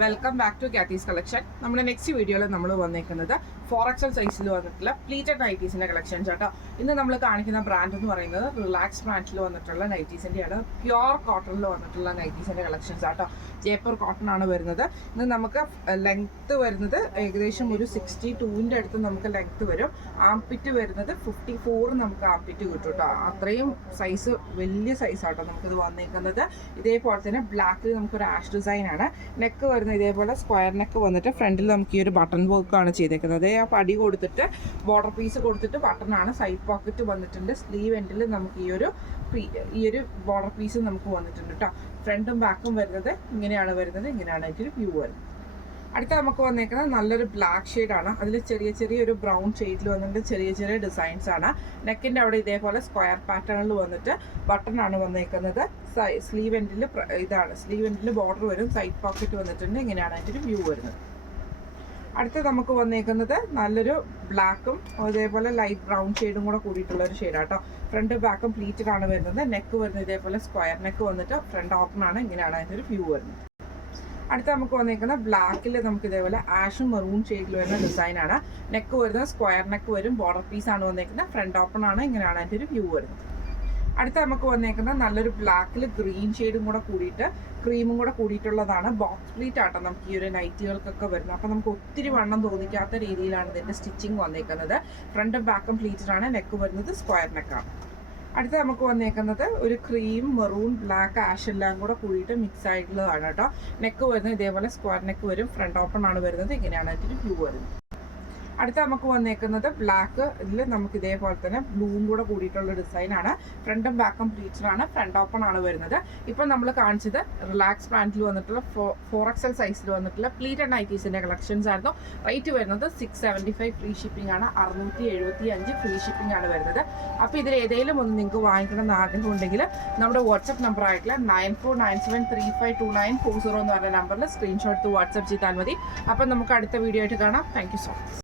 Welcome back to കാത്തീസ് collection. നമ്മുടെ next വീഡിയോയിൽ നമ്മൾ വന്നേക്കുന്നത് 4XL സൈസിൽ വന്നിട്ടുള്ള പ്ലീറ്റഡ് നൈറ്റീസിൻ്റെ കളക്ഷൻസ് കേട്ടോ. ഇന്ന് നമ്മൾ കാണിക്കുന്ന ബ്രാൻഡ് എന്ന് പറയുന്നത് റിലാക്സ് ബ്രാൻഡിൽ വന്നിട്ടുള്ള നൈറ്റീസിൻ്റെയാണ്. പ്യുവർ കോട്ടണിൽ വന്നിട്ടുള്ള നൈറ്റീസിൻ്റെ കളക്ഷൻസ് ആട്ടോ. ജയ്പൂർ കോട്ടൺ ആണ് വരുന്നത്. ഇന്ന് നമുക്ക് ലെങ്ത്ത് വരുന്നത് ഏകദേശം ഒരു 62ൻ്റെ അടുത്ത് നമുക്ക് ലെങ്ത്ത് വരും. ആംപിറ്റ് വരുന്നത് 54 നമുക്ക് ആംപിറ്റ് കിട്ടും കേട്ടോ. അത്രയും സൈസ് വലിയ സൈസാട്ടോ നമുക്കിത് വന്നേക്കുന്നത്. ഇതേപോലെ തന്നെ ബ്ലാക്കിൽ നമുക്കൊരു ആഷ് ഡിസൈൻ ആണ്. നെക്ക് വരുന്നത് ഇതേപോലെ സ്ക്വയർ നെക്ക് വന്നിട്ട് ഫ്രണ്ടിൽ നമുക്ക് ഈ ഒരു ബട്ടൺ വർക്കാണ് ചെയ്തേക്കുന്നത്. ആ പടി കൊടുത്തിട്ട് ബോർഡർ പീസ് കൊടുത്തിട്ട് ബട്ടണാണ്. സൈഡ് പോക്കറ്റ് വന്നിട്ടുണ്ട്. സ്ലീവ് എൻഡിൽ നമുക്ക് ഈ ഒരു ബോർഡർ പീസ് നമുക്ക് വന്നിട്ടുണ്ട് കേട്ടോ. ഫ്രണ്ടും ബാക്കും വരുന്നത് ഇങ്ങനെയാണ് വരുന്നത്. ഇങ്ങനെയാണ് ഇതിൽ വ്യൂ വരുന്നത്. അടുത്ത നമുക്ക് വന്നേക്കുന്നത് നല്ലൊരു ബ്ലാക്ക് ഷെയ്ഡാണ്. അതിൽ ചെറിയ ഒരു ബ്രൗൺ ഷെയ്ഡിൽ വന്നിട്ട് ചെറിയ ഡിസൈൻസ് ആണ്. നെക്കിൻ്റെ അവിടെ ഇതേപോലെ സ്ക്വയർ പാറ്റേണിൽ വന്നിട്ട് ബട്ടൺ ആണ് വന്നേക്കുന്നത്. സ്ലീവ് എൻഡിൽ ഇതാണ്. സ്ലീവ് എൻഡിൽ ബോർഡർ വരും. സൈഡ് പോക്കറ്റ് വന്നിട്ടുണ്ട്. ഇങ്ങനെയാണ് അതിൻ്റെ ഒരു വ്യൂ വരുന്നത്. അടുത്ത നമുക്ക് വന്നേക്കുന്നത് നല്ലൊരു ബ്ലാക്കും അതേപോലെ ലൈറ്റ് ബ്രൗൺ ഷെയ്ഡും കൂടെ കൂടിയിട്ടുള്ള ഒരു ഷെയ്ഡാട്ടോ. ഫ്രണ്ട് ബാക്കും പ്ലീറ്റഡ് ആണ് വരുന്നത്. നെക്ക് വരുന്നത് ഇതേപോലെ സ്ക്വയർ നെക്ക് വന്നിട്ട് ഫ്രണ്ട് ഓപ്പൺ ആണ്. ഇങ്ങനെയാണ് അതിൻ്റെ ഒരു വ്യൂ വരുന്നത്. അടുത്ത നമുക്ക് വന്നേക്കുന്ന ബ്ലാക്കിൽ നമുക്ക് ഇതേപോലെ ആഷും മെറൂൺ ഷെയ്ഡിൽ വരുന്ന ഡിസൈനാണ്. നെക്ക് വരുന്നത് സ്ക്വയർ നെക്ക് വരും. ബോർഡർ പീസ് ആണ് വന്നേക്കുന്നത്. ഫ്രണ്ട് ഓപ്പൺ ആണ്. ഇങ്ങനെയാണ് അതിൻ്റെ ഒരു വ്യൂ വരുന്നത്. അടുത്ത നമുക്ക് വന്നേക്കുന്നത് നല്ലൊരു ബ്ലാക്കിൽ ഗ്രീൻ ഷെയ്ഡും കൂടെ കൂടിയിട്ട് ക്രീമും കൂടെ കൂടിയിട്ടുള്ളതാണ്. ബോക്സ് പ്ലീറ്റ് ആട്ടോ നമുക്ക് ഈ ഒരു നൈറ്റുകൾക്കൊക്കെ വരുന്നത്. അപ്പോൾ നമുക്ക് ഒത്തിരി വണ്ണം തോന്നിക്കാത്ത രീതിയിലാണ് ഇതിൻ്റെ സ്റ്റിച്ചിങ് വന്നേക്കുന്നത്. ഫ്രണ്ടും ബാക്കും പ്ലീറ്റഡ് ആണ്. നെക്ക് വരുന്നത് സ്ക്വയർ നെക്കാണ്. അടുത്ത നമുക്ക് വന്നേക്കുന്നത് ഒരു ക്രീം മെറൂൺ ബ്ലാക്ക് ആഷ് എല്ലാം കൂടെ കൂടിയിട്ട് മിക്സ് ആയിട്ടുള്ളതാണ് കേട്ടോ. നെക്ക് വരുന്നത് ഇതേപോലെ സ്ക്വയർ നെക്ക് വരും. ഫ്രണ്ട് ഓപ്പൺ ആണ് വരുന്നത്. ഇങ്ങനെയാണ് അതിൻ്റെ വ്യൂ വരുന്നത്. അടുത്ത നമുക്ക് വന്നേക്കുന്നത് ബ്ലാക്ക്. ഇതിൽ നമുക്ക് ഇതേപോലെ തന്നെ ബ്ലൂവും കൂടെ കൂടിയിട്ടുള്ള ഡിസൈനാണ്. ഫ്രണ്ടും ബാക്കും പ്ലീറ്റഡ് ആണ്. ഫ്രണ്ട് ഓപ്പൺ ആണ് വരുന്നത്. ഇപ്പം നമ്മൾ കാണിച്ചത് റിലാക്സ് ബ്രാൻഡിൽ വന്നിട്ടുള്ള 4XL സൈസിൽ വന്നിട്ടുള്ള പ്ലീറ്റഡ് നൈറ്റീസിൻ്റെ കളക്ഷൻസ് ആയിരുന്നു. റേറ്റ് വരുന്നത് 675 ഫ്രീ ഷിപ്പിംഗ് ആണ്. 675 ഫ്രീ ഷിപ്പിംഗ് ആണ് വരുന്നത്. അപ്പോൾ ഇതിൽ ഏതെങ്കിലും ഒന്ന് നിങ്ങൾക്ക് വാങ്ങിക്കണം എന്ന് ആഗ്രഹമുണ്ടെങ്കിൽ നമ്മുടെ വാട്സപ്പ് നമ്പർ ആയിട്ടുള്ള 9497352940 എന്ന് പറഞ്ഞ നമ്പറിൽ സ്ക്രീൻഷോട്ട് വാട്സപ്പ് ചെയ്താൽ മതി. അപ്പം നമുക്ക് അടുത്ത വീഡിയോ ആയിട്ട് കാണാം. Thank you so much.